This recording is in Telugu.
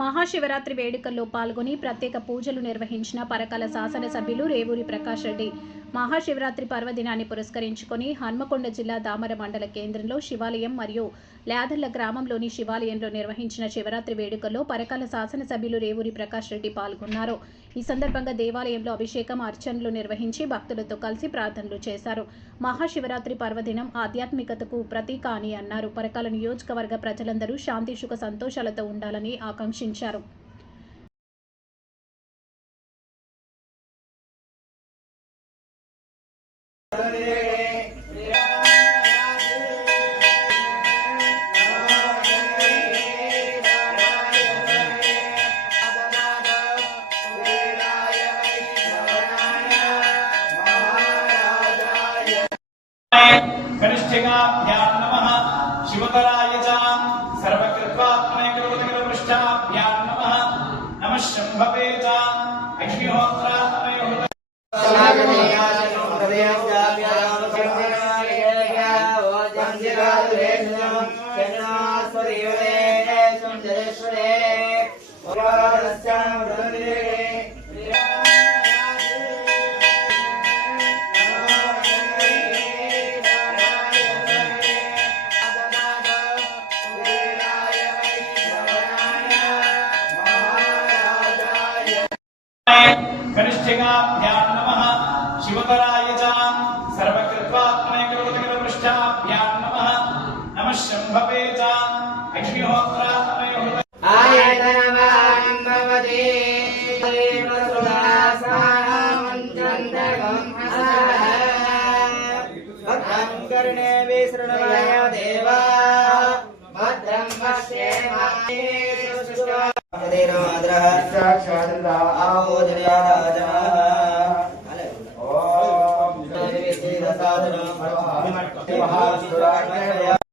మహాశివరాత్రి వేడుకల్లో పాల్గొని ప్రత్యేక పూజలు నిర్వహించిన పరకాల శాసనసభ్యులు రేవూరి ప్రకాష్ రెడ్డి మహాశివరాత్రి పర్వదినాన్ని పురస్కరించుకొని హన్మకొండ జిల్లా దామర మండల కేంద్రంలో శివాలయం మరియు ల్యాదర్ల గ్రామంలోని శివాలయంలో నిర్వహించిన శివరాత్రి వేడుకల్లో పరకాల శాసనసభ్యులు రేవూరి ప్రకాష్ రెడ్డి పాల్గొన్నారు. ఈ సందర్భంగా దేవాలయంలో అభిషేకం, అర్చనలు నిర్వహించి భక్తులతో కలిసి ప్రార్థనలు చేశారు. మహాశివరాత్రి పర్వదినం ఆధ్యాత్మికతకు ప్రతీక అని అన్నారు. పరకాల నియోజకవర్గ ప్రజలందరూ శాంతి, సుఖ, సంతోషాలతో ఉండాలని ఆకాంక్షించారు. कनिष्ठिकाभ्यां नमः शिवतराय च सर्वकृत्वात्मने कृतकृतपृष्ठाभ्यां नमः नमः शम्भवे च अग्निहोत्रात्मने कनिष्ठिकाभ्यां नमः शिवतराय च सर्वकृत्वात्मने कृतकृतपृष्ठाभ्यां नमः नमः शम्भवे च अग्निहोत्रात्मने कर्णे विसृणवाय देवा भद्रं पश्येमानि सुष्ठुवाद्रः साक्षात् आहोजनयाजनः ओम जय विद्यासाधनं महाशिवरात्रि